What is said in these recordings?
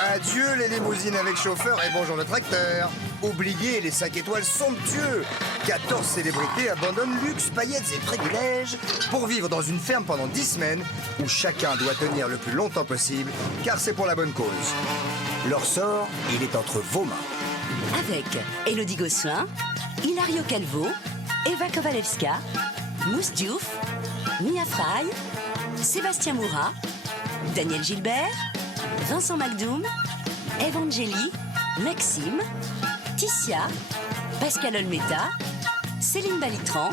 Adieu les limousines avec chauffeur et bonjour le tracteur. Oubliez les 5 étoiles somptueux. 14 célébrités abandonnent luxe, paillettes et privilèges pour vivre dans une ferme pendant 10 semaines où chacun doit tenir le plus longtemps possible car c'est pour la bonne cause. Leur sort, il est entre vos mains. Avec Élodie Gossuin, Hilario Calvo, Eva Kovalevska, Mousse Diouf, Mia Fry, Sébastien Moura, Daniel Gilbert, Vincent Macdoum, Evangélie, Maxime, Ticia, Pascal Olmeta, Céline Balitran,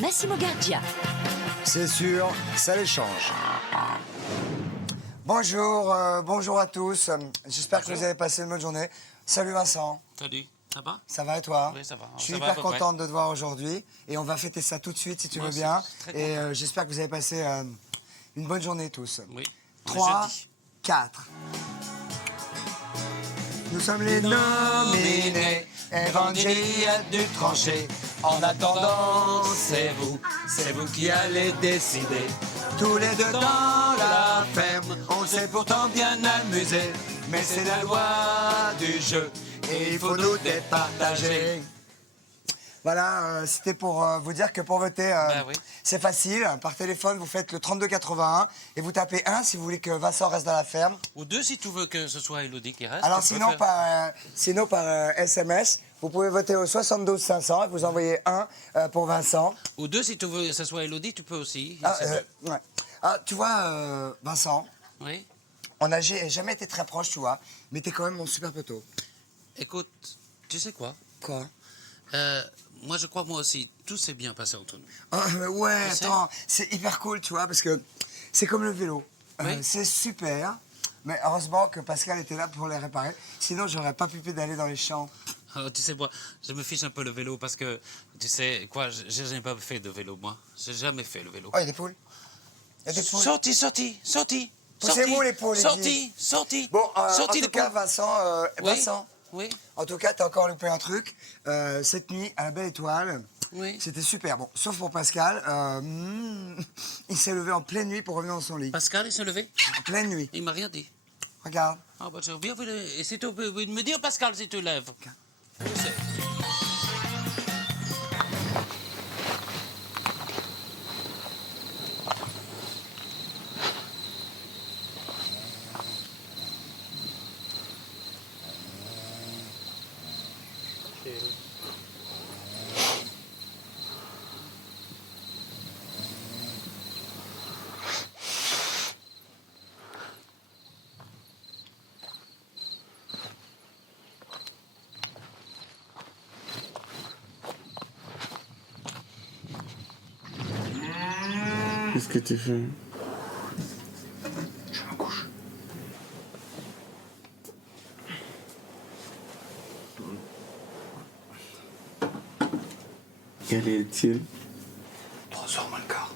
Massimo Gardia. C'est sûr, ça les change. Bonjour, bonjour à tous. J'espère que vous avez passé une bonne journée. Salut Vincent. Salut, ça va? Ça va et toi? Oui, ça va. Je suis Ça va hyper à peu près. contente de te voir aujourd'hui et on va fêter ça tout de suite si tu Moi veux aussi, bien. je suis très Et content. j'espère que vous avez passé une bonne journée tous. Oui. 3, Jeudi. 4. Nous sommes les nominés. Evangélie a dû trancher. En attendant, c'est vous qui allez décider. Tous les deux dans la ferme. On s'est pourtant bien amusé, mais c'est la loi du jeu et il faut nous départager. Voilà, c'était pour vous dire que pour voter, Bah oui. c'est facile. Par téléphone, vous faites le 3281 et vous tapez 1 si vous voulez que Vincent reste dans la ferme. Ou deux si tu veux que ce soit Élodie qui reste. Alors tu peux sinon, faire- par SMS, vous pouvez voter au 72 500 et vous envoyez 1 pour Vincent. Ou deux si tu veux que ce soit Élodie, tu peux aussi. Ah, C'est- ouais. Ah, tu vois, Vincent, Oui. on n'a jamais été très proches, tu vois, mais t'es quand même mon super poteau. Écoute, tu sais quoi? Quoi? Moi, je crois, moi aussi, tout s'est bien passé entre nous. Ah, mais ouais, Tu sais. attends, c'est hyper cool, tu vois, parce que c'est comme le vélo. Oui. C'est super, mais heureusement que Pascal était là pour les réparer. Sinon, j'aurais pas pu d'aller dans les champs. Oh, tu sais, moi, je me fiche un peu le vélo parce que, tu sais, quoi, j'ai jamais pas fait de vélo, moi. J'ai jamais fait le vélo. Oh, il y a des poules. Il y a des poules. Sorti. Poussez-vous, les poules, les Sorti. Bon, Sorti en de tout cas, poule. Oui. Vincent, Oui. en tout cas, t'as encore loupé un truc. Cette nuit, à la Belle Étoile, Oui. c'était super. Bon, sauf pour Pascal, il s'est levé en pleine nuit pour revenir dans son lit. Pascal, il s'est levé. En pleine nuit. Il m'a rien dit. Regarde. Ah, bah, je reviens. Et si tu peux me dire, Pascal, si tu lèves. Je sais. Qu'est-ce que tu fais? Je me couche. Quel est-il? 3h moins le quart.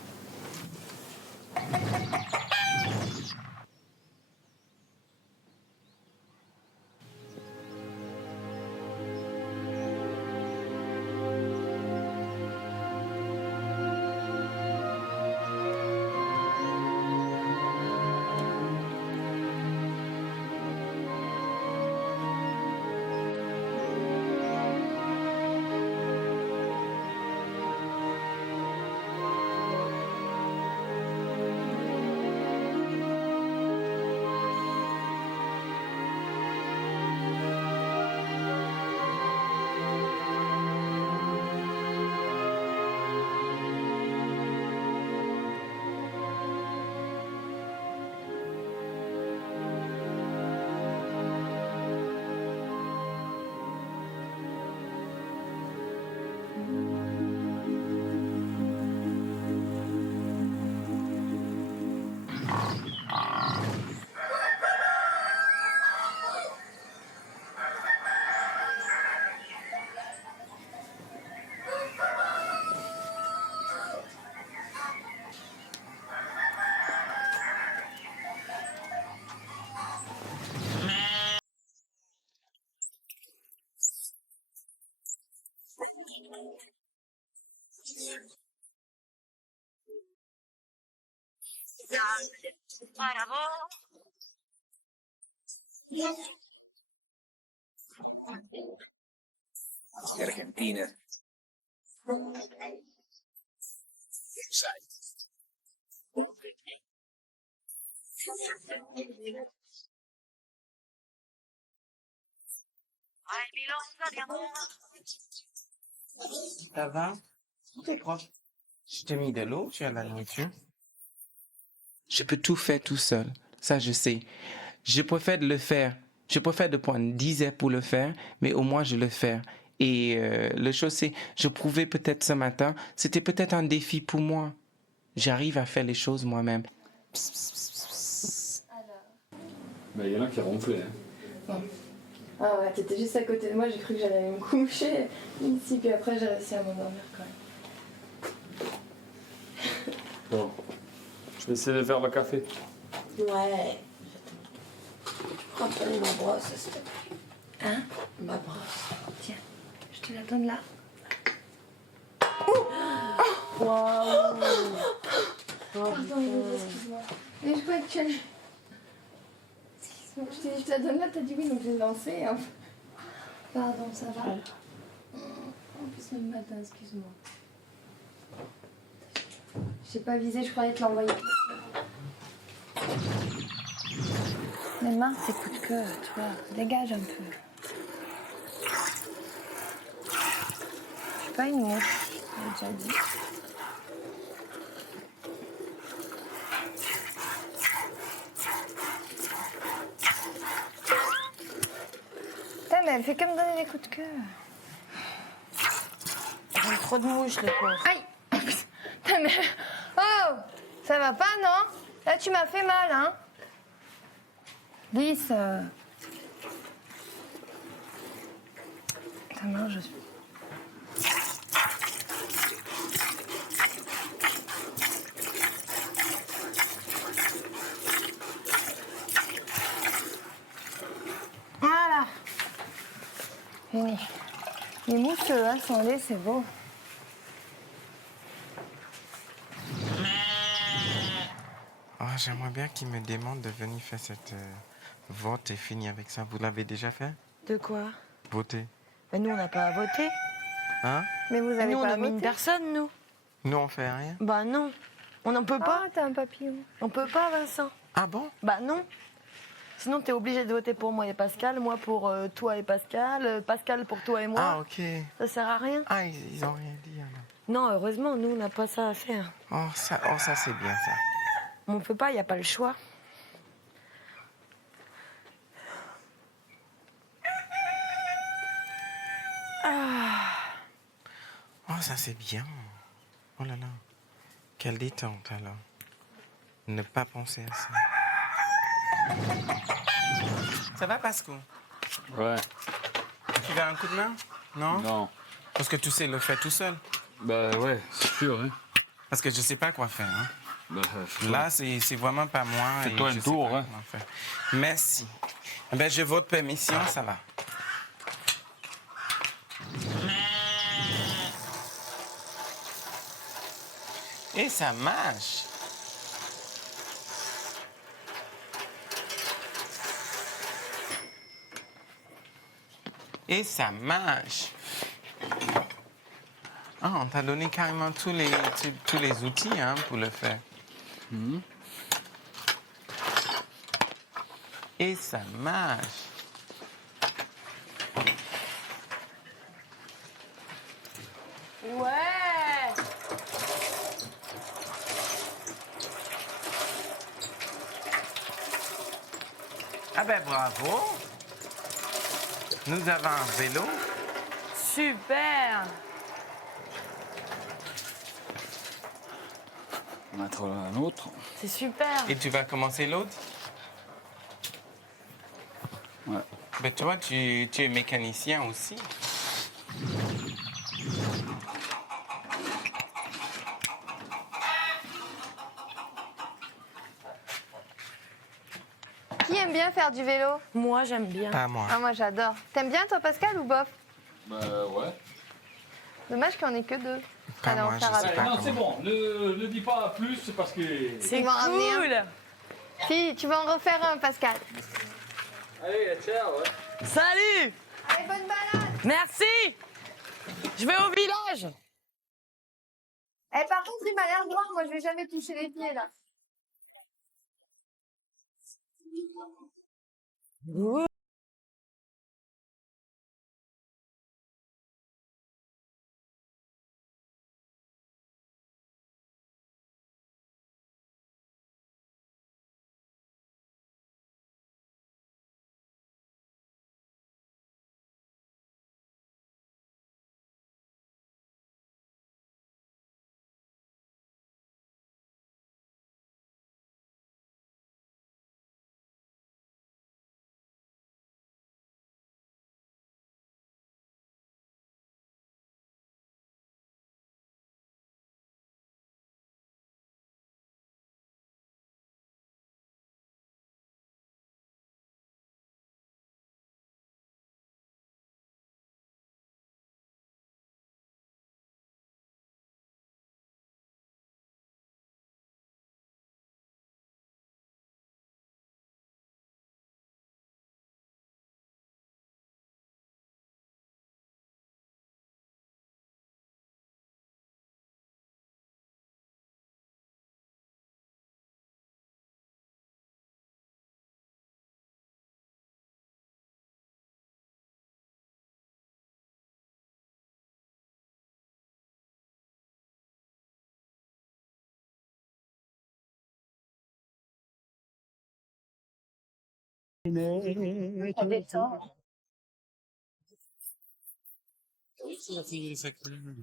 Argentina. Ça va? T'es proche. Je t'ai mis de l'eau, tu as de la nourriture. Je peux tout faire tout seul. Ça, je sais. Je préfère de le faire. Je préfère de prendre 10 heures pour le faire, mais au moins je le fais. Et le chose, c'est, je prouvais peut-être ce matin, c'était peut-être un défi pour moi. J'arrive à faire les choses moi-même. Il y en a qui ronflaient. Hein. Ah ouais, t'étais juste à côté de moi, j'ai cru que j'allais me coucher ici, puis après j'ai réussi à m'endormir quand même. Bon, je vais essayer de faire le café. Ouais. Tu prends pas ma brosse, s'il te plaît. Hein? Ma brosse. Tiens, je te la donne là. Waouh! Pardon, excuse-moi. Mais je crois que tu allais... Excuse-moi, je t'ai dit je te la donne là, t'as dit oui, donc j'ai lancé. Hein. Pardon, ça va? En plus, même matin, excuse-moi. J'ai pas visé, je croyais te l'envoyer. Mais marre tes coups de cœur, tu vois, dégage un peu. Je suis pas une mouche, j'ai déjà dit. Putain, mais elle fait que me donner des coups de cœur. Ils ont trop de mouches, les pauvres. Aïe! Putain, mais... Oh! Ça va pas, non? Là, tu m'as fait mal, hein? Lys, ta main, je suis... Voilà. Fini. Les mouches, là, sont laides, c'est beau. Oh, j'aimerais bien qu'il me demande de venir faire cette vote et finir avec ça. Vous l'avez déjà fait? De quoi? Voter. Mais nous, on n'a pas à voter. Hein? Mais vous avez Nous, on pas a mis une voté? personne, nous. Nous, on fait rien? Bah non. On n'en peut pas. Ah, t'as un papillon. On peut pas, Vincent. Ah bon? Bah non. Sinon, t'es obligé de voter pour moi et Pascal, moi pour toi et Pascal, Pascal pour toi et moi. Ah, ok. Ça sert à rien. Ah, ils ont rien dit, alors. Non, heureusement, nous, on n'a pas ça à faire. Oh, ça c'est bien, ça. On peut pas, il n'y a pas le choix. Oh, ça c'est bien. Oh là là. Quelle détente, alors. Ne pas penser à ça. Ça va, Pascal? Ouais. Tu veux un coup de main? Non? Non. Parce que tu sais le faire tout seul. Bah ouais, c'est sûr. Hein. Parce que je sais pas quoi faire. Hein. Bah, Là, c'est vraiment pas moi. et Fais-toi un je sais tour, pas hein. comment faire. Merci. Eh ben, je vote permission, ça va. Et ça marche. Et ça marche. Ah, on t'a donné carrément tous les outils hein, pour le faire. Et ça marche. Ouais! Ah ben bravo. Nous avons un vélo. Super. on va mettre un autre. C'est super. Et tu vas commencer l'autre? Ouais. Ben toi, tu es mécanicien aussi. Qui aime bien faire du vélo? Moi, j'aime bien. Pas moi. Ah, moi j'adore. T'aimes bien toi Pascal ou bof? Bah ouais. Dommage qu'on ait que deux. Pas Allez, on moi, je faire sais avec. pas non, c'est comment. bon. Ne dis pas plus parce que. C'est Ils vont ramener cool. Si, tu vas en refaire un Pascal. Allez, ciao. Salut! Allez, bonne balade. Merci! Je vais au village! Eh, par contre, il m'a l'air noir. Moi, je vais jamais toucher les pieds, là.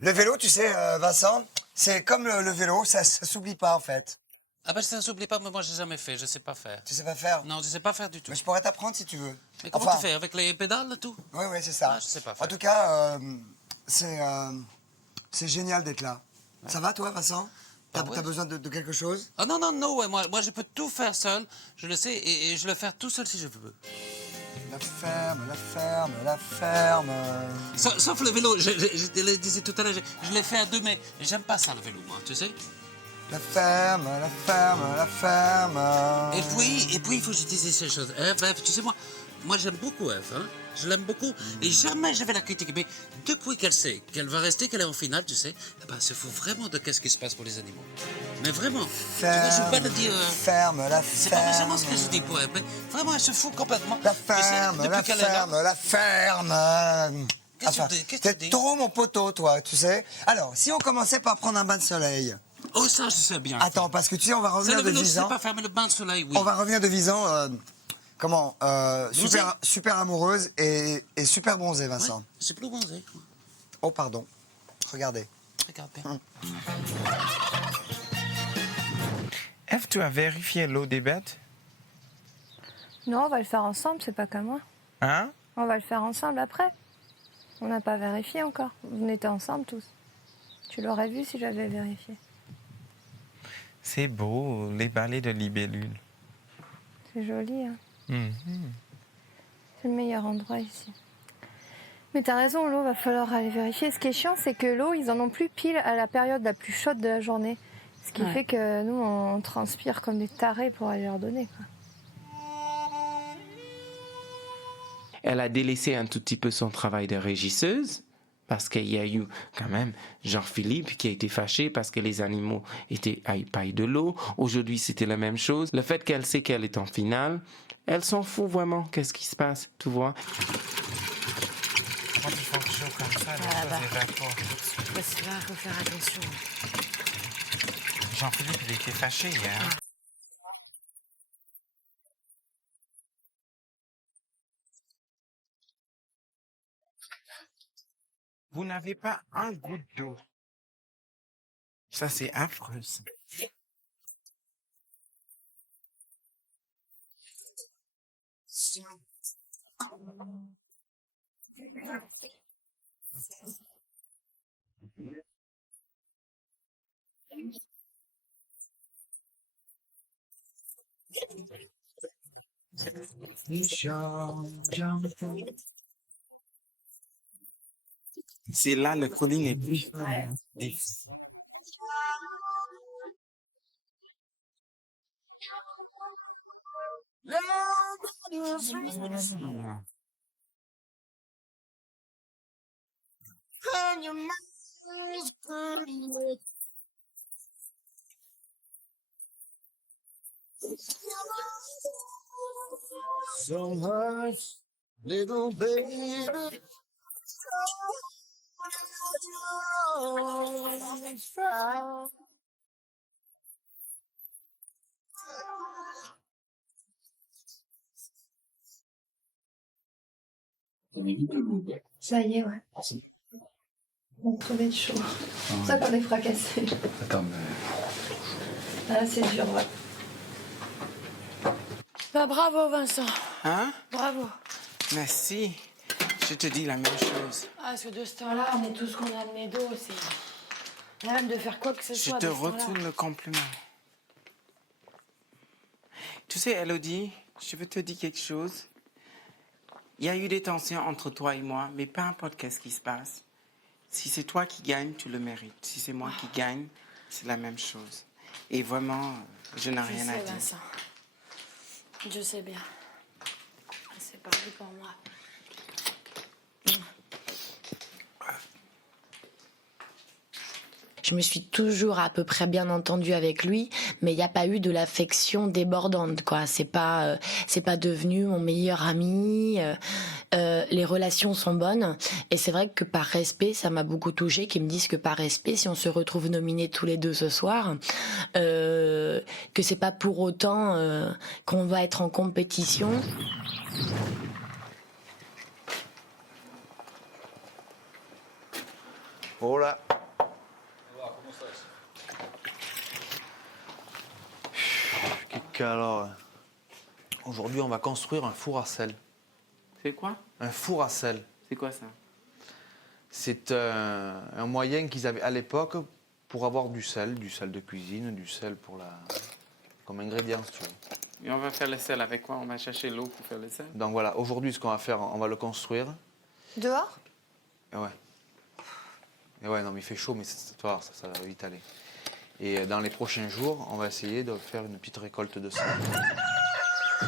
Le vélo, tu sais, Vincent, c'est comme le vélo, ça s'oublie pas en fait. Ah ben ça ne s'oublie pas, mais moi j'ai jamais fait, je sais pas faire. Tu sais pas faire? Non, je sais pas faire du tout. Mais je pourrais t'apprendre si tu veux. Mais comment Enfin, tu fais? Avec les pédales et tout? Oui, oui, c'est ça. Ah, je sais pas faire. En tout cas, c'est génial d'être là. Ça va, toi, Vincent? T'as ouais. besoin de quelque chose? Ah non, non, non, ouais, moi je peux tout faire seul, je le sais, et je le faire tout seul si je veux. La ferme, la ferme, la ferme. Sauf le vélo, je le disais tout à l'heure, je l'ai fait à deux, mais j'aime pas ça le vélo, moi, tu sais. La ferme, la ferme, la ferme. Et puis il faut que je dise ces choses. Eve, tu sais, moi j'aime beaucoup Eve, hein. Je l'aime beaucoup et jamais je vais la critiquer. Mais depuis qu'elle sait qu'elle va rester, qu'elle est en finale, tu sais, eh ben, elle se fout vraiment de qu'est-ce qui se passe pour les animaux. Mais vraiment, tu vois, je ne vais pas le dire. Ferme, la C'est ferme. pas méchamment ce que je dis pour elle, mais vraiment, elle se fout complètement. La Tu sais, ferme, depuis la qu'elle est là- ferme, la ferme. Qu'est-ce que tu dis? Qu'est-ce que tu t'es dis? trop mon poteau, toi, tu sais. Alors, si on commençait par prendre un bain de soleil. Oh, ça, je sais bien. Attends, parce que tu sais, on va Ça, revenir le de vélo, je sais Visan. pas faire, mais le bain de soleil, oui. On va revenir de Visan, Bronzé. super amoureuse et super bronzée, Ouais, Vincent. c'est plus bronzé. Oh, pardon. Regardez. Regarde bien. Eve, tu as vérifié l'eau des bêtes? Non, on va le faire ensemble, c'est pas qu'à moi. Hein? On va le faire ensemble après. On n'a pas vérifié encore. On était ensemble tous. Tu l'aurais vu si j'avais vérifié. C'est beau, les balais de libellules. C'est joli, hein. Mhm. C'est le meilleur endroit ici. Mais t'as raison, l'eau, va falloir aller vérifier. Ce qui est chiant, c'est que l'eau, ils en ont plus pile à la période la plus chaude de la journée. Ce qui Ouais. fait que nous, on transpire comme des tarés pour aller leur donner, quoi. Elle a délaissé un tout petit peu son travail de régisseuse parce qu'il y a eu quand même Jean-Philippe qui a été fâché parce que les animaux étaient pas eu de l'eau. Aujourd'hui, c'était la même chose. Le fait qu'elle sait qu'elle est en finale, elle s'en fout vraiment. Qu'est-ce qui se passe, tu vois? Quand il fait chaud comme ça, les choses évaporent tout de suite. Parce que là, il faut faire attention. Jean-Philippe, il était fâché hier. Vous n'avez pas un goutte d'eau. Ça, c'est affreux. Ça. C'est là le cooling est plus difficile. So much, little baby. Ça y est, ouais. On crevait de chaud. C'est pour ça qu'on est fracassé. Attends, mais. Ah, c'est dur, ouais. Bah, bravo Vincent, Hein? bravo. Merci. Je te dis la même chose. Ah, parce que de ce temps-là, on est tous condamnés d'eau, c'est... Il y a même de faire quoi que ce Je soit te de ce temps-là. retourne le compliment. Tu sais, Elodie, je veux te dire quelque chose. Il y a eu des tensions entre toi et moi, mais peu importe qu'est-ce qui se passe. Si c'est toi qui gagne, tu le mérites. Si c'est moi qui gagne, c'est la même chose. Et vraiment, je n'ai rien à Je sais, dire. Vincent. Je sais bien. C'est pareil pour moi. Je me suis toujours à peu près bien entendue avec lui, mais il n'y a pas eu de l'affection débordante, quoi. C'est pas devenu mon meilleur ami. Les relations sont bonnes, et c'est vrai que par respect, ça m'a beaucoup touchée qu'ils me disent que par respect, si on se retrouve nominés tous les deux ce soir, que c'est pas pour autant qu'on va être en compétition. Oh là. Alors, aujourd'hui, on va construire un four à sel. C'est quoi? Un four à sel. C'est quoi ça? C'est un moyen qu'ils avaient à l'époque pour avoir du sel de cuisine, du sel pour comme ingrédient, si tu veux. Et on va faire le sel avec quoi? On va chercher l'eau pour faire le sel? Donc voilà, aujourd'hui, ce qu'on va faire, on va le construire. Dehors? Et ouais. Et ouais, non, mais il fait chaud, mais tu vas voir, ça va vite aller. Et dans les prochains jours, on va essayer de faire une petite récolte de sel.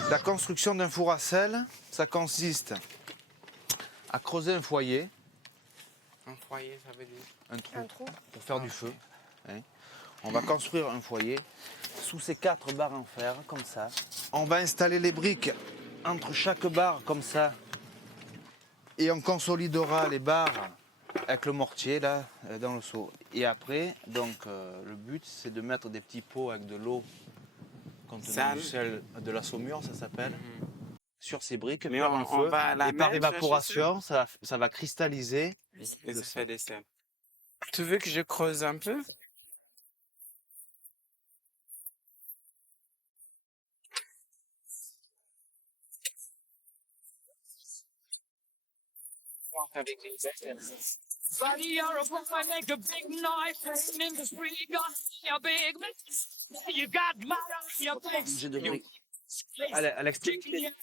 La construction d'un four à sel, ça consiste à creuser un foyer, Un foyer, ça veut dire? un trou, pour faire du feu. Hein. On va construire un foyer sous ces 4 barres en fer, comme ça. On va installer les briques entre chaque barre, comme ça. Et on consolidera les barres avec le mortier, là, dans le seau. Et après, donc, le but, c'est de mettre des petits pots avec de l'eau contenant du sel, de la saumure, ça s'appelle, sur ces briques, Mais faire on un feu. va la Et par mettre, évaporation, ça va cristalliser. Et ça fait des sels. Tu veux que je creuse un peu? Avec les ailes. Buddy, you're a woman, make a big noise, playing in the street, got a big mess. You got mad on your face. J'ai de briques. À l'extrémité.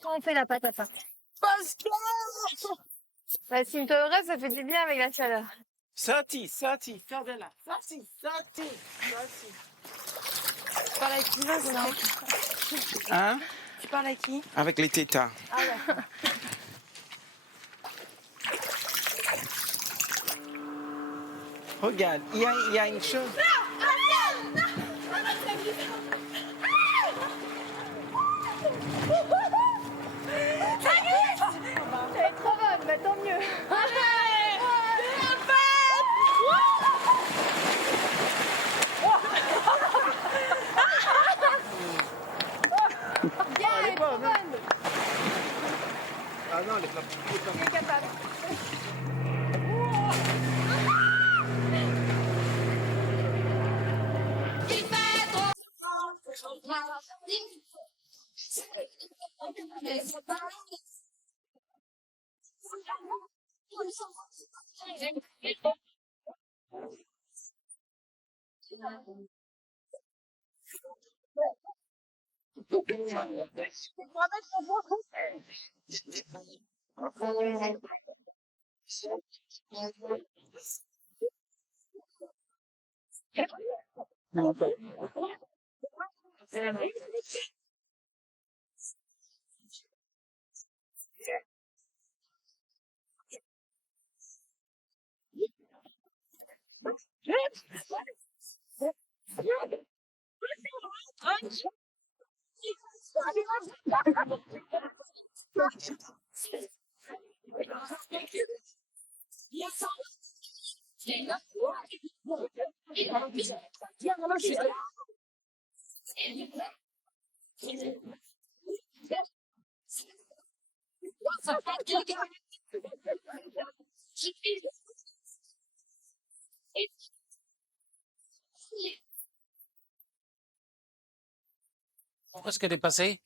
Quand on fait la pâte à pain. Bah, si me reste, ça fait du bien avec la chaleur. Sorti, faire de là. Sorti. Tu parles avec qui, Vincent? Hein? Tu parles avec qui? Avec les tétas. Ah, d'accord. Regarde, il y a une chose. Elle est trop bonne, mais tant mieux. Bien, elle est trop bonne. Ah non, elle est Elle est capable. Où est-ce qu'elle est passée?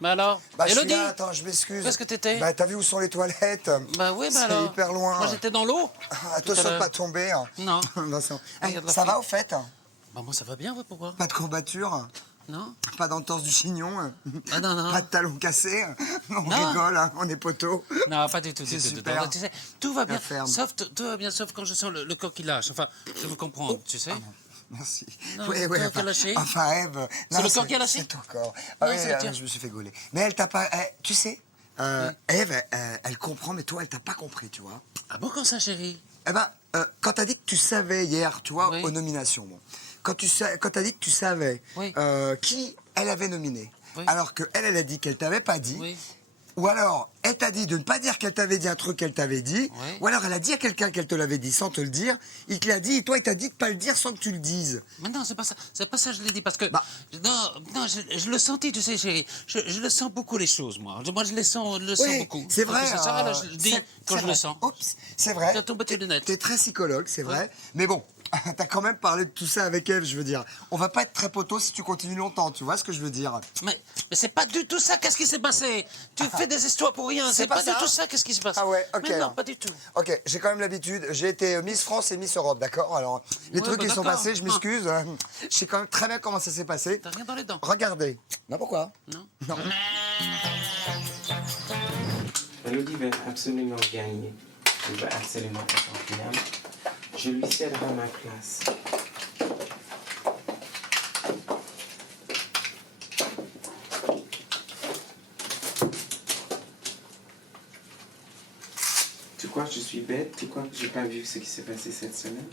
Bah alors, Bah, je suis Élodie, là, attends, je m'excuse. où est-ce que t'étais? Bah, t'as vu où sont les toilettes? Bah oui, bah C'est alors. hyper loin. Moi, j'étais dans l'eau. Attention de pas tomber. Hein. Non. Vincent. Regarde la Ça fille. va au fait? Bah moi, ça va bien, ouais, pourquoi? Pas de courbature? Non? Pas d'entorse du chignon? Ah non, non. Pas de talon cassé? On Non. rigole, hein, on est poteaux. Non, pas du tout, C'est du tout, du tout. super. Tu sais, tout va bien, La ferme. tout va bien, sauf quand je sens le corps qui lâche. Enfin, je veux comprendre, tu sais. Merci. Non, Ouais, c'est ouais, le corps qui a lâché. Enfin, Ève. C'est non, le corps qui a lâché. C'est ton corps. Ah Non, oui, c'est le tien. je me suis fait gauler. Mais elle t'a pas. Tu sais, Ève, elle comprend, mais toi, elle t'a pas compris, tu vois. Ah bon, quand ça, chérie? Eh ben, quand t'as dit que tu savais hier, tu vois, Oui. aux nominations, bon. Quand t'as dit que tu savais Oui. qui elle avait nominé, Oui. alors que elle a dit qu'elle t'avait pas dit. Oui. Ou alors, elle t'a dit de ne pas dire qu'elle t'avait dit un truc qu'elle t'avait dit. Oui. Ou alors, elle a dit à quelqu'un qu'elle te l'avait dit sans te le dire. Il te l'a dit et toi, il t'a dit de pas le dire sans que tu le dises. Mais non, c'est pas ça, je l'ai dit, parce que... Bah. Non, je le sentis, tu sais, chérie. Je le sens beaucoup, les choses, moi. Moi, je le sens Oui, beaucoup. c'est vrai. C'est ça, là, je le dis c'est- quand c'est je le vrai. sens. Oups, c'est vrai. T'as tombé tes lunettes. T'es très psychologue, c'est vrai. Mais bon, t'as quand même parlé de tout ça avec Ève, je veux dire. On va pas être très poteau si tu continues longtemps, tu vois ce que je veux dire. Mais c'est pas du tout ça, qu'est-ce qui s'est passé? Tu fais des histoires pour rien, c'est pas, ça du tout ça, qu'est-ce qui se passe? Ah ouais, ok. Mais non, alors. pas du tout. Ok, j'ai quand même l'habitude. J'ai été Miss France et Miss Europe, d'accord? Alors, les Ouais, trucs bah qui sont d'accord. passés, je m'excuse. Je sais quand même très bien comment ça s'est passé. T'as rien dans les dents? Regardez. Non, pourquoi? Non? Non. Élodie va absolument gagner. Elle va absolument être en finale. Je lui céderai ma place. Tu crois que je suis bête? Tu crois que j'ai pas vu ce qui s'est passé cette semaine?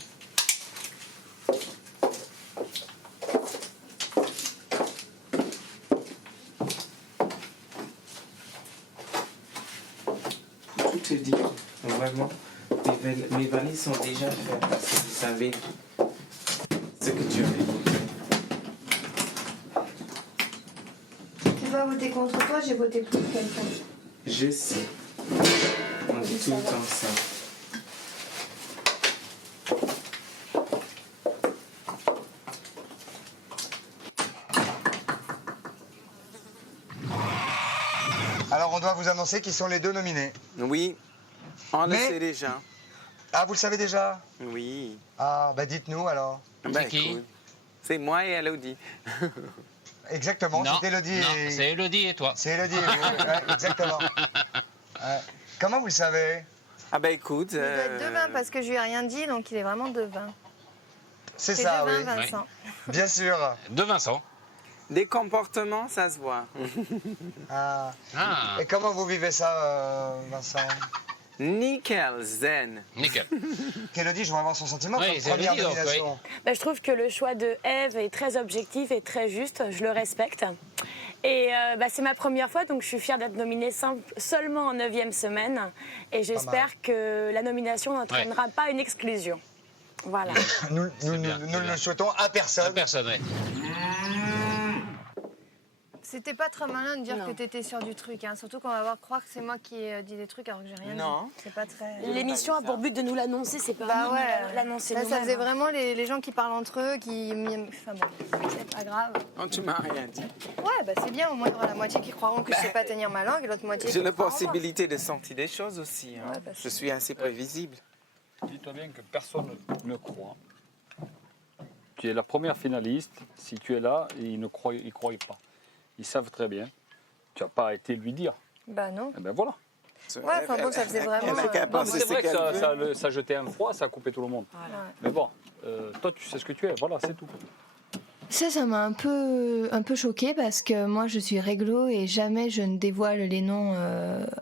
Pour tout te dire, vraiment, mes valises sont déjà faites parce que je savais ce que tu avais voté. Tu vas voter contre toi, j'ai voté pour quelqu'un. Je sais. On dit tout le temps ça. Alors, on doit vous annoncer qui sont les deux nominés. Oui, on le Mais- sait déjà. Ah, vous le savez déjà? Oui. Ah, bah dites-nous alors. Ben, C'est qui? écoute, c'est moi et Elodie. Exactement, c'est Élodie et... c'est Élodie et toi. C'est Élodie, oui, ouais, exactement. Ouais. Comment vous le savez? Ah ben écoute... Il doit être devin parce que je lui ai rien dit, donc il est vraiment devin. C'est C'est ça, devin, oui. Vincent. Bien sûr. De Vincent. Des comportements, ça se voit. Ah. Ah, Et comment vous vivez ça, Vincent? Nickel, zen. nickel. Élodie, je voudrais avoir son sentiment Oui, comme c'est première Élodie, donc, nomination. Bah, je trouve que le choix de Ève est très objectif et très juste, je le respecte. Et bah, c'est ma première fois, donc je suis fière d'être nominée seulement en 9e semaine. Et j'espère que la nomination n'entraînera pas une exclusion. Voilà. Nous bien, c'est le bien. souhaitons à personne. Personne, oui. C'était pas très malin de dire Non. que t'étais sûre du truc, hein. Surtout qu'on va voir croire que c'est moi qui ai dit des trucs alors que j'ai rien Non. dit. C'est pas très. L'émission a pour but de nous l'annoncer, c'est pas Bah nous ouais. l'annoncer Là, ça nous-mêmes. faisait vraiment les gens qui parlent entre eux, qui. Enfin bon, c'est pas grave. Oh, tu m'as rien dit. Ouais, bah c'est bien, au moins il y aura la moitié qui croiront que je sais pas tenir ma langue et l'autre moitié qui J'ai la croiront en moi. possibilité de sentir des choses aussi. Hein. Ouais, bah, Je suis assez prévisible. Dis-toi bien que personne ne croit. Tu es la première finaliste. Si tu es là, ils ne croient pas. Ils savent très bien. Tu n'as pas été lui dire. Bah non. Eh ben voilà. Ouais, enfin bon, ça faisait vraiment... Non, mais c'est vrai que ça jetait un froid, ça a coupé tout le monde. Voilà. Mais bon, toi, tu sais ce que tu es. Voilà, c'est tout. Ça m'a un peu choquée parce que moi je suis réglo et jamais je ne dévoile les noms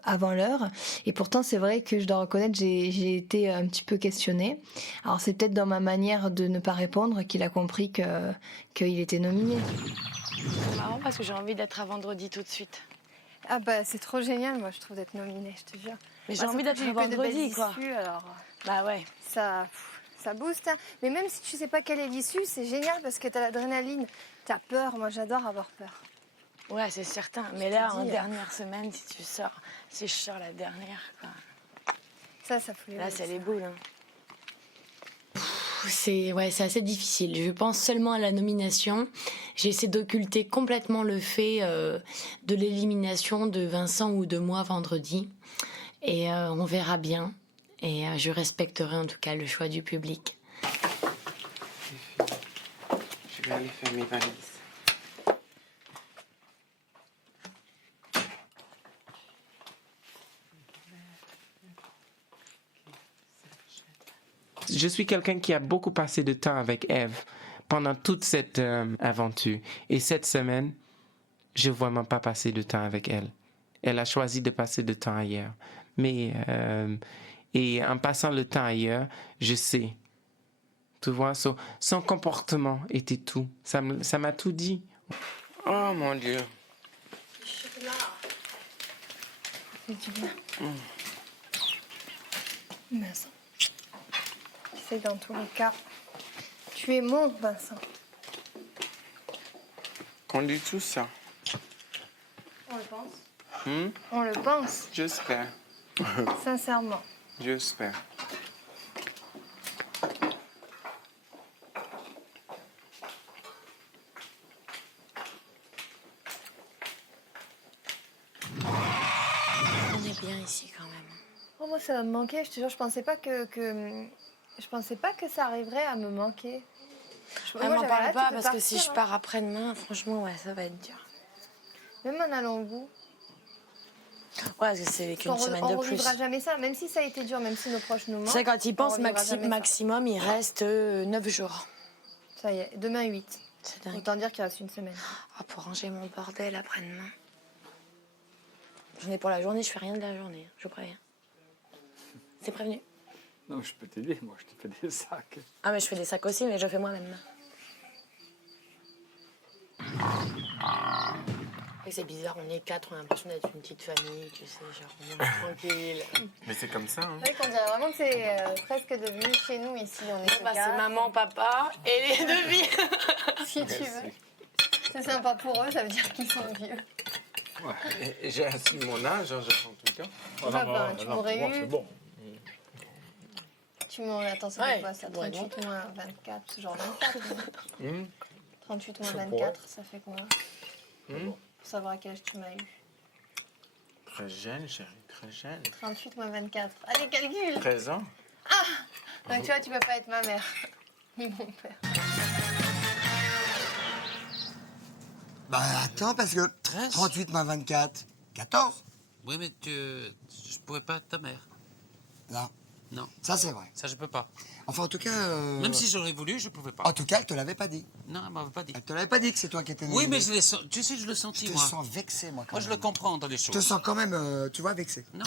avant l'heure. Et pourtant c'est vrai que je dois reconnaître j'ai été un petit peu questionnée. Alors c'est peut-être dans ma manière de ne pas répondre qu'il a compris qu'il était nominé. C'est marrant parce que j'ai envie d'être à vendredi tout de suite. Ah bah c'est trop génial moi je trouve d'être nominée, je te jure. Mais j'ai envie d'être à vendredi quoi. Alors Bah ouais. ça booste. Hein. Mais même si tu sais pas quelle est l'issue, c'est génial parce que t'as l'adrénaline, t'as peur. Moi, j'adore avoir peur. Ouais, c'est certain. Mais là, en dernière semaine, si je sors la dernière, quoi. Ça fout les Là, boules, c'est ça. les boules. Hein. C'est assez difficile. Je pense seulement à la nomination. J'ai essayé d'occulter complètement le fait de l'élimination de Vincent ou de moi vendredi. Et on verra bien. Et je respecterai en tout cas le choix du public. Je vais aller faire mes valises. Je suis quelqu'un qui a beaucoup passé de temps avec Eve pendant toute cette aventure. Et cette semaine, je n'ai vraiment pas passé de temps avec elle. Elle a choisi de passer de temps ailleurs. Mais... et en passant le temps ailleurs, je sais. Tu vois, son comportement était tout. Ça m'a tout dit. Oh mon Dieu. C'est du bien. Vincent. Tu sais, dans tous les cas, tu es mon Vincent. On dit tout ça. On le pense. On le pense, J'espère. sincèrement. J'espère. On est bien ici quand même. Oh, moi, ça va me manquer. Je te jure, je pensais pas que ça arriverait à me manquer. Ah, Moi, m'en j'avais parle hâte pas de parce que si partir, je hein. pars après-demain, franchement, ouais, ça va être dur. Même en allant au bout. Ouais, parce que c'est qu'une semaine de On plus. revivra jamais ça, même si ça a été dur, même si nos proches nous manquent. Tu sais, quand il on pense, revivra jamais ça. maximum, il reste 9 jours. Ça y est, demain 8. C'est dingue. Autant dire qu'il reste une semaine. Ah, pour ranger mon bordel après-demain. J'en ai pour la journée, je fais rien de la journée, je vous préviens. C'est prévenu. Non, je peux t'aider, moi, je te fais des sacs. Ah, mais je fais des sacs aussi, mais je fais moi-même. Et c'est bizarre, on est 4, on a l'impression d'être une petite famille, tu sais, genre on mange tranquille. Mais c'est comme ça, hein. C'est vrai qu'on dirait vraiment que c'est presque devenu chez nous ici. On est que Bah, c'est quatre. maman, papa et les deux filles. Si tu veux. C'est sympa pour eux, ça veut dire qu'ils sont vieux. Et j'ai assis mon âge, hein, je prends tout le temps. Enfin, tu m'aurais eu. C'est bon. Tu m'aurais. Attends, ça Ouais, fait quoi ça? ouais, 38 moins 24, c'est genre 24. non 38 moins Je sais pas. 24, ça fait combien? Pour savoir à quel âge tu m'as eu. Très jeune, chérie, très jeune. 38 moins 24. Allez, calcule! 13 ans. Donc tu vois, tu peux pas être ma mère. Ni mon père. Bah attends, parce que 13. 38 moins 24, 14. Oui, mais je pourrais pas être ta mère. Non, Non, ça c'est vrai. ça je peux pas. Enfin, en tout cas... Même si j'aurais voulu, je pouvais pas. En tout cas, elle te l'avait pas dit. Non, elle m'avait pas dit. Elle te l'avait pas dit que c'est toi qui étais Oui, mais nominé. tu sais, je le sentis, Je te moi. sens vexé, moi, quand Moi, je même. le comprends dans les Je te choses. sens quand même, tu vois, vexé. Non.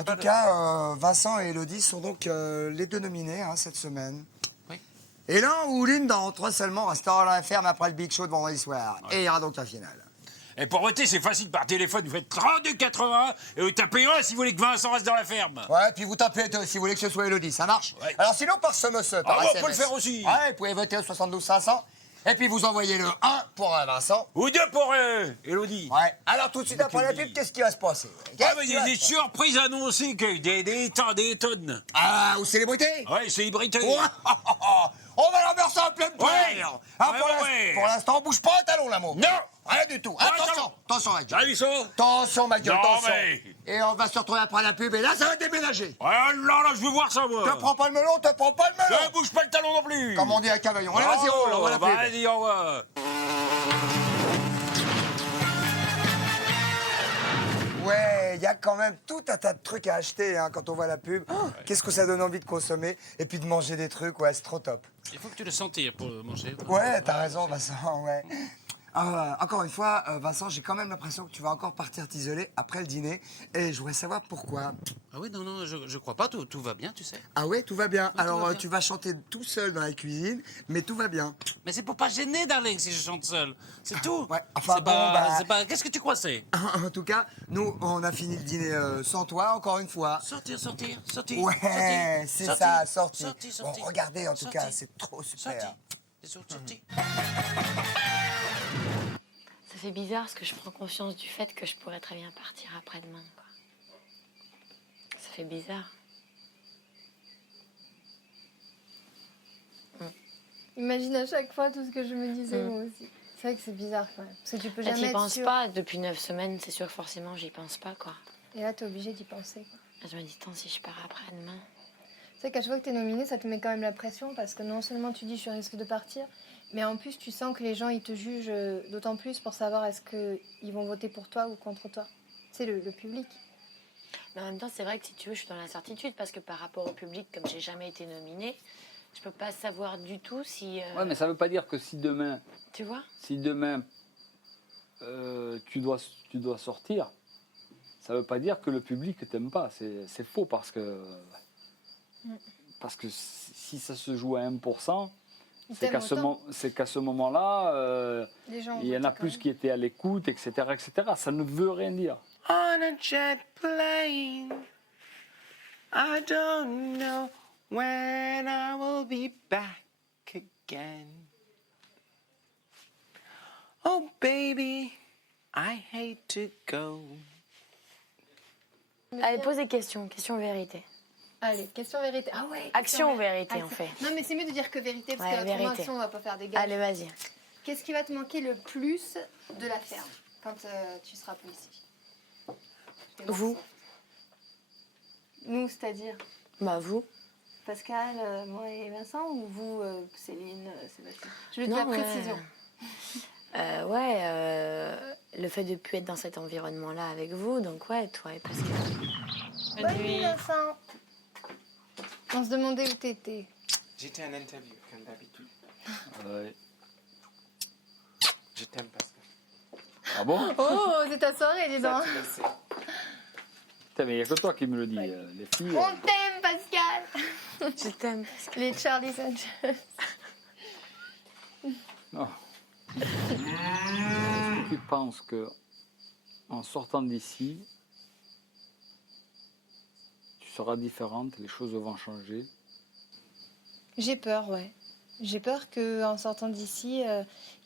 En tout cas, Vincent et Elodie sont donc les deux nominés hein, cette semaine. Oui. Et l'un ou l'une d'entre eux seulement restera à la ferme après le Big Show de vendredi soir. Et il y aura donc la finale. Et pour voter, c'est facile par téléphone. Vous faites 32,80 et vous tapez 1 si vous voulez que Vincent reste dans la ferme. Ouais, puis vous tapez si vous voulez que ce soit Elodie, ça marche? Ouais. Alors sinon, par SMS, par Ah bon, on SMS. peut le faire aussi. Ouais, vous pouvez voter au 72 500. Et puis vous envoyez le 1 pour Vincent. Ou 2 pour Elodie. Ouais. Alors tout de suite après la pub, qu'est-ce qui va se passer? Ah, mais il y a des surprises annoncées, des tonnes. Ah, aux célébrités? Ouais, célébrité. Ouais. On va l'emmercer en pleine terre. Hein, Ouais. pour l'instant, on bouge pas un talon, l'amour. Non. Rien du tout. Pas un Attention, talon. attention, ma gueule. T'as vu ça? Attention, ma gueule, Non, attention. mais- Et on va se retrouver après la pub, et là, ça va déménager. Ouais, là, je veux voir ça, moi. Te prends pas le melon, te prends pas le melon. Ne bouge pas le talon non plus. Comme on dit à Cavaillon. Allez, vas-y, roule, on voit la pub. Vas-y, on va. Ouais, il y a quand même tout un tas de trucs à acheter hein, quand on voit la pub. Qu'est-ce que ça donne envie de consommer et puis de manger des trucs, ouais, c'est trop top. Il faut que tu le sentes pour manger. Ouais, t'as raison, Vincent, ouais. Encore une fois, Vincent, j'ai quand même l'impression que tu vas encore partir t'isoler après le dîner. Et je voudrais savoir pourquoi. Ah oui, non, je crois pas, tout va bien, tu sais. Ah ouais, tout va bien. Ouais, tout Alors, va bien. tu vas chanter tout seul dans la cuisine, mais tout va bien. Mais c'est pour pas gêner, darling, si je chante seul. C'est tout. Ouais, enfin c'est bon, pas, bah- c'est pas... Qu'est-ce que tu crois c'est? En tout cas, nous, on a fini le dîner sans toi, encore une fois. Sortir. Ouais, c'est ça, sorti. Sorti. Bon, regardez, en tout Sorti. cas, c'est trop super. Sorti. Ça fait bizarre parce que je prends conscience du fait que je pourrais très bien partir après-demain, quoi. Ça fait bizarre. Imagine à chaque fois tout ce que je me disais moi aussi. C'est vrai que c'est bizarre quand même. Parce que tu peux Bah, jamais t'y être penses sûr. pas. Depuis 9 semaines, c'est sûr que forcément, j'y pense pas, quoi. Et là, t'es obligé d'y penser. Quoi. Je me dis, tant si je pars après-demain. C'est qu'à chaque fois que t'es nominé, ça te met quand même la pression parce que non seulement tu dis je risque de partir, mais en plus tu sens que les gens ils te jugent d'autant plus pour savoir est-ce qu'ils vont voter pour toi ou contre toi. C'est le public. Mais en même temps, c'est vrai que si tu veux, je suis dans l'incertitude parce que par rapport au public, comme j'ai jamais été nominée, je peux pas savoir du tout si. Ouais, mais ça veut pas dire que si demain, Tu vois? tu dois sortir, ça veut pas dire que le public t'aime pas. C'est faux parce que si ça se joue à 1%, c'est qu'à ce moment-là, Les gens ont il y en voté a quand plus même. qui étaient à l'écoute, etc., etc. Ça ne veut rien dire. On a jet plane, I don't know when I will be back again. Oh baby, I hate to go. Allez, pose des questions. Question vérité. Allez, question vérité. Ah ouais. Action ou vérité, on fait. Non mais c'est mieux de dire que vérité parce Ouais, que autrement vérité. action on va pas faire des gages. Allez, vas-y. Qu'est-ce qui va te manquer le plus de la ferme quand tu seras plus ici? Vous? Nous, c'est-à-dire Bah, vous? Pascal, moi et Vincent ou vous, Céline, Sébastien? Je veux de Non, la précision. Le fait de ne plus être dans cet environnement-là avec vous, donc ouais, toi et Pascal. Bonne nuit, Vincent. On se demandait où t'étais. J'étais en interview comme d'habitude. Ouais. Je t'aime Pascal. Ah bon? Oh, c'est ta soirée, dis donc. Tu le sais. Putain, mais il n'y a que toi qui me le dis. Les filles. On t'aime, Pascal. Je t'aime, Pascal. Les Charlie Sanchez. Non. Est-ce que tu penses que en sortant d'ici, tu seras différente, les choses vont changer? J'ai peur, ouais. J'ai peur qu'en sortant d'ici,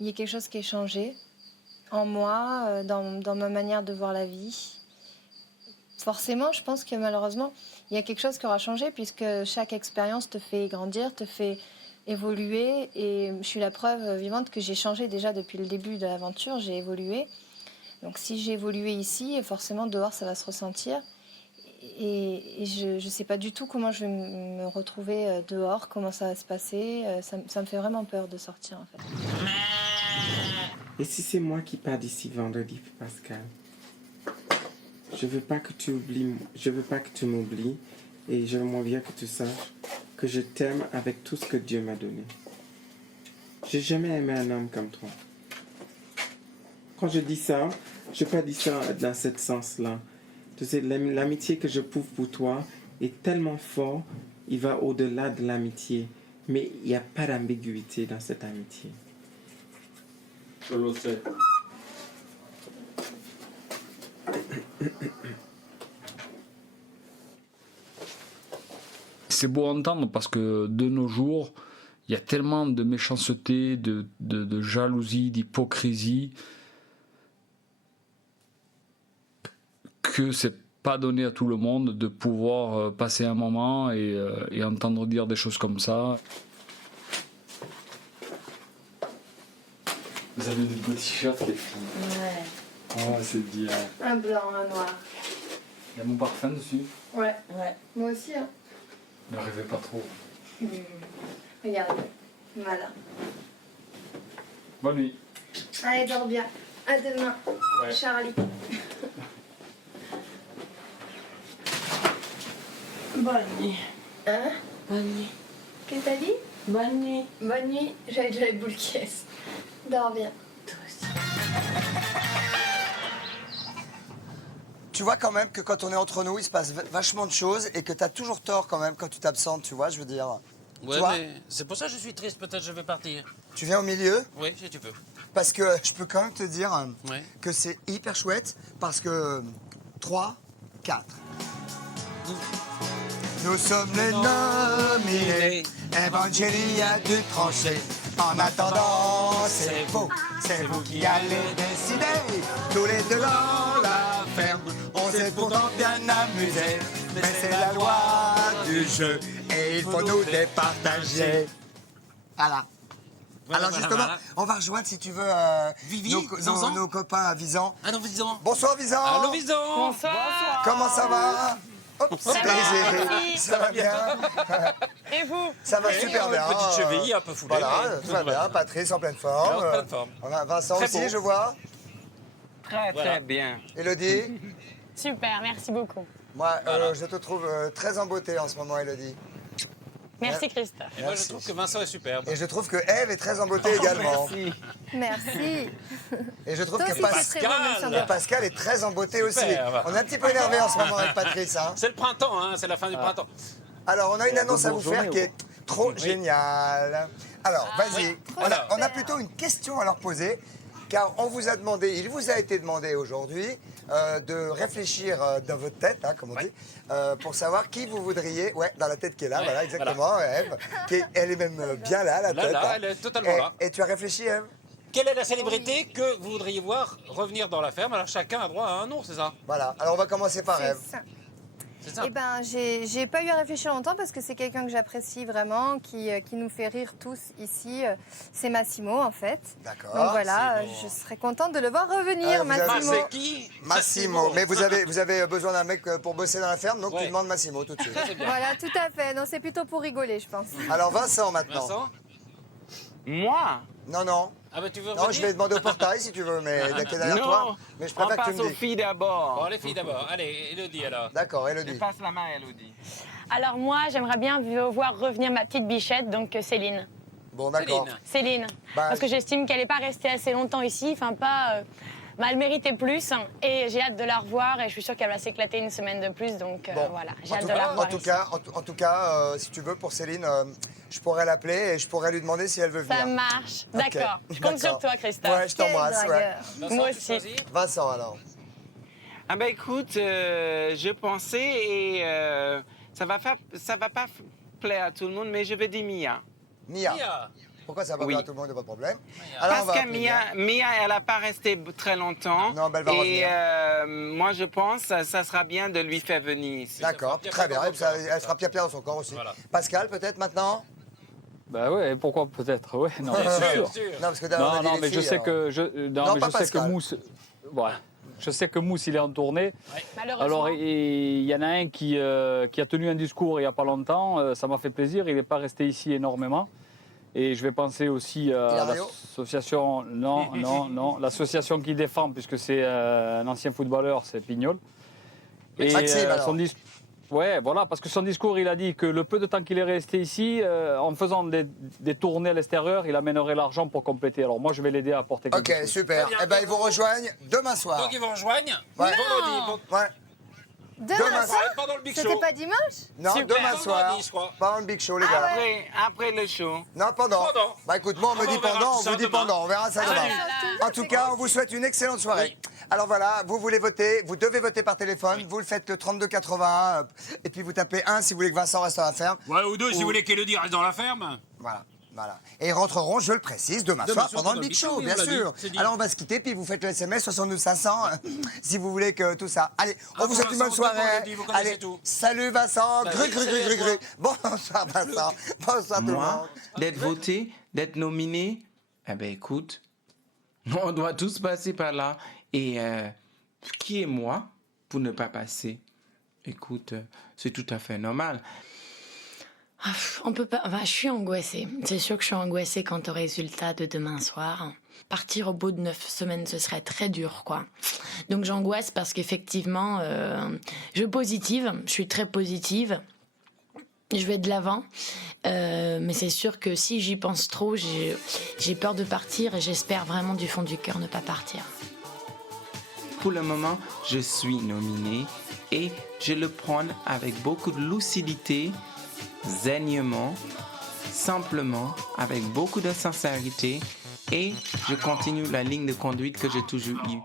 il y ait quelque chose qui ait changé en moi, dans ma manière de voir la vie. Forcément, je pense que malheureusement, il y a quelque chose qui aura changé puisque chaque expérience te fait grandir, te fait évoluer. Et je suis la preuve vivante que j'ai changé déjà depuis le début de l'aventure, j'ai évolué. Donc si j'ai évolué ici, forcément dehors, ça va se ressentir. Et je ne sais pas du tout comment je vais me retrouver dehors, comment ça va se passer. Ça me fait vraiment peur de sortir, en fait. Et si c'est moi qui pars d'ici vendredi, Pascal? Je veux pas que tu oublies, je veux pas que tu m'oublies, et j'aimerais bien que tu saches que je t'aime avec tout ce que Dieu m'a donné. J'ai jamais aimé un homme comme toi. Quand je dis ça, je n'ai pas dit ça dans ce sens-là. Tu sais, l'amitié que je pouve pour toi est tellement fort, il va au-delà de l'amitié. Mais il n'y a pas d'ambiguïté dans cette amitié. Je le sais. C'est beau à entendre parce que de nos jours, il y a tellement de méchanceté, de jalousie, d'hypocrisie que c'est pas donné à tout le monde de pouvoir passer un moment et entendre dire des choses comme ça. Vous avez des beaux t-shirts, les filles. Ouais. Oh, c'est bien. Un blanc, un noir. Il y a mon parfum dessus. Ouais. Moi aussi, hein. Ne rêvez pas trop. Regarde. Voilà. Bonne nuit. Allez, dors bien. À demain, Ouais. Charlie. Bonne nuit. Hein? Bonne nuit. Qu'est-ce que t'as dit? Bonne nuit. Bonne nuit. J'avais déjà les boules qui caissent. Dors bien. Toi aussi. Tu vois quand même que quand on est entre nous, il se passe vachement de choses et que t'as toujours tort quand même quand tu t'absentes, tu vois, je veux dire. Ouais, Tu vois mais c'est pour ça que je suis triste. Peut-être je vais partir. Tu viens au milieu Oui, si tu veux. parce que je peux quand même te dire Ouais. que c'est hyper chouette parce que 3, 4. Nous sommes les nominés, Evangélie a dû trancher. En attendant, c'est vous qui allez décider. Tous les deux dans la ferme, on s'est pourtant bien amusé. Mais c'est la loi du jeu et il faut nous départager. Voilà. Voilà, Alors voilà, justement, voilà. on va rejoindre si tu veux Vivi, nos, nos copains à Visan. Allô, Visan. Bonsoir Visan. Allô, Visan. Bonsoir. Comment ça va? Hop, c'est plaisir. merci. Ça va bien? Et vous? Ça va Oui, super bien. une petite cheville un peu foulée, Voilà, mais tout tout va va bien. bien. Patrice en pleine forme. En pleine forme. On a Vincent Très aussi, beau. je vois. Très, Voilà. très bien. Élodie, Super, merci beaucoup. moi, Voilà. je te trouve très en beauté en ce moment, Élodie. Merci Christophe. Et moi, je Merci. trouve que Vincent est superbe. Et je trouve que Ève est très en beauté également. Merci. Merci. Et je trouve Toi que aussi, c'est très beau, Pascal. Vincent. Pascal est très en beauté aussi. Super. On est un petit peu énervé en ce moment avec Patrice. Hein. C'est le printemps, hein, c'est la fin du printemps. Alors, on a une annonce à vous faire qui est trop géniale. Alors, vas-y. On a plutôt une question à leur poser, car on vous a demandé, il vous a été demandé aujourd'hui de réfléchir dans votre tête, hein, comme on dit, pour savoir qui vous voudriez, dans la tête qui est là, voilà, exactement, Ève, elle est même bien là, la Là, tête. là, hein. elle est totalement là. Et tu as réfléchi, Ève? Quelle est la célébrité que vous voudriez voir revenir dans la ferme? Alors chacun a droit à un nom, c'est ça? Voilà, alors on va commencer par Ève. C'est ça. C'est ça. Eh ben, j'ai pas eu à réfléchir longtemps parce que c'est quelqu'un que j'apprécie vraiment, qui nous fait rire tous ici. C'est Massimo, en fait. D'accord. Donc voilà, Massimo. je serais contente de le voir revenir, vous avez- Massimo. C'est qui? Massimo. Mais vous avez besoin d'un mec pour bosser dans la ferme, donc tu Ouais. demandes Massimo tout de suite. C'est bien. Voilà, tout à fait. Non, c'est plutôt pour rigoler, je pense. Alors Vincent maintenant. Vincent? Moi? Non, non. Ah bah tu veux Non, revenir? je vais demander au portail si tu veux, mais qui est derrière toi. Non, Mais je on préfère que tu passe me aux dises. filles d'abord. Bon, les filles d'abord. Allez, Élodie alors. D'accord, Je Élodie. passe la main à Elodie. Alors moi, j'aimerais bien voir revenir ma petite bichette, donc Céline. Bon, d'accord. Céline. Bah, Parce que j'estime qu'elle n'est pas restée assez longtemps ici, enfin pas... elle méritait plus et j'ai hâte de la revoir et je suis sûre qu'elle va s'éclater une semaine de plus, donc Bon. voilà, j'ai En hâte tout de la cas- revoir En tout ici. cas, en tout cas, si tu veux, pour Céline, je pourrais l'appeler et je pourrais lui demander si elle veut venir. Ça marche, Ok, d'accord. Je compte sur d'accord. toi, Christophe. Ouais, je t'embrasse. Quel Ouais. dragueur. Vincent, Moi tu aussi. choisis? Vincent alors. Ah ben écoute, je pensais et ça va pas plaire à tout le monde, mais je vais dire Mia. Mia. Mia. Pourquoi ça va Oui. pas à tout le monde, pas de problème. Alors, on Parce va que appeler Mia, elle n'a pas resté très longtemps. Non, mais elle va et revenir. moi, je pense que ça sera bien de lui faire venir ici. D'accord, Ça fera très bien. pierre-pierre Et puis ça- dans son corps, elle fera pierre-pierre dans son corps aussi. Voilà. Pascal, peut-être maintenant. Bah ouais, pourquoi peut-être, ouais, non, Bien c'est sûr, sûr. sûr. Non, parce que d'abord, on a Non, dit non, les mais je filles, sais alors. que Non, pas je sais que Pascal. Mousse, voilà, je sais que Mousse il est en tournée. Malheureusement. Alors il y en a un qui a tenu un discours il y a pas longtemps, ça m'a fait plaisir. Il n'est pas resté ici énormément. Et je vais penser aussi à Hilario l'association, non, l'association qui défend puisque c'est un ancien footballeur, c'est Pignol. Et Maxime, alors. son discours. Ouais, voilà, parce que son discours, il a dit que le peu de temps qu'il est resté ici, en faisant des tournées à l'extérieur, il amènerait l'argent pour compléter. Alors moi, je vais l'aider à apporter quelque Ok, chose. super. Très bien. Eh ben, ils vous rejoignent demain soir. Donc ils vous rejoignent Ouais. vendredi. Ouais. Demain soir, Pendant le Big c'était Show. pas dimanche? Non, Super. demain Vendredi, soir. je crois. Pas un big show, les gars. Après le show. Non, pendant. Pendant. Bah écoute, moi, on me Ah, dit on verra pendant, tout on ça vous dit demain. pendant. On verra ça demain. En tout cas, on vous souhaite une excellente soirée. Alors voilà, vous voulez voter, vous devez voter par téléphone. Vous le faites le 3281 et puis vous tapez 1 si vous voulez que Vincent reste à la ferme. Ouais, ou deux si vous voulez qu'Élodie reste dans la ferme. Voilà. Voilà. Et ils rentreront, je le précise, demain soir pendant le Big Show, oui, bien on l'a dit, sûr. c'est dit. Alors on va se quitter, puis vous faites le SMS 72 500 si vous voulez que tout ça. Allez, on Bravo, vous souhaite une bonne Vincent, soirée. on dit, vous connaissez Allez, tout. salut Vincent, Salut, gru, gru, salut gru, à gru, toi. gru. Bonsoir Vincent, bonsoir tout le Moi, monde. d'être voté, d'être nominé, eh ben écoute, on doit tous passer par là. Et qui est moi pour ne pas passer? Écoute, c'est tout à fait normal. On peut pas. Enfin, je suis angoissée. C'est sûr que je suis angoissée quant au résultat de demain soir. Partir au bout de 9 semaines, ce serait très dur, quoi. Donc j'angoisse parce qu'effectivement, je suis très positive. Je vais de l'avant, mais c'est sûr que si j'y pense trop, j'ai peur de partir et j'espère vraiment du fond du cœur ne pas partir. Pour le moment, je suis nominée et je le prends avec beaucoup de lucidité, zainement, simplement, avec beaucoup de sincérité et je continue la ligne de conduite que j'ai toujours eue.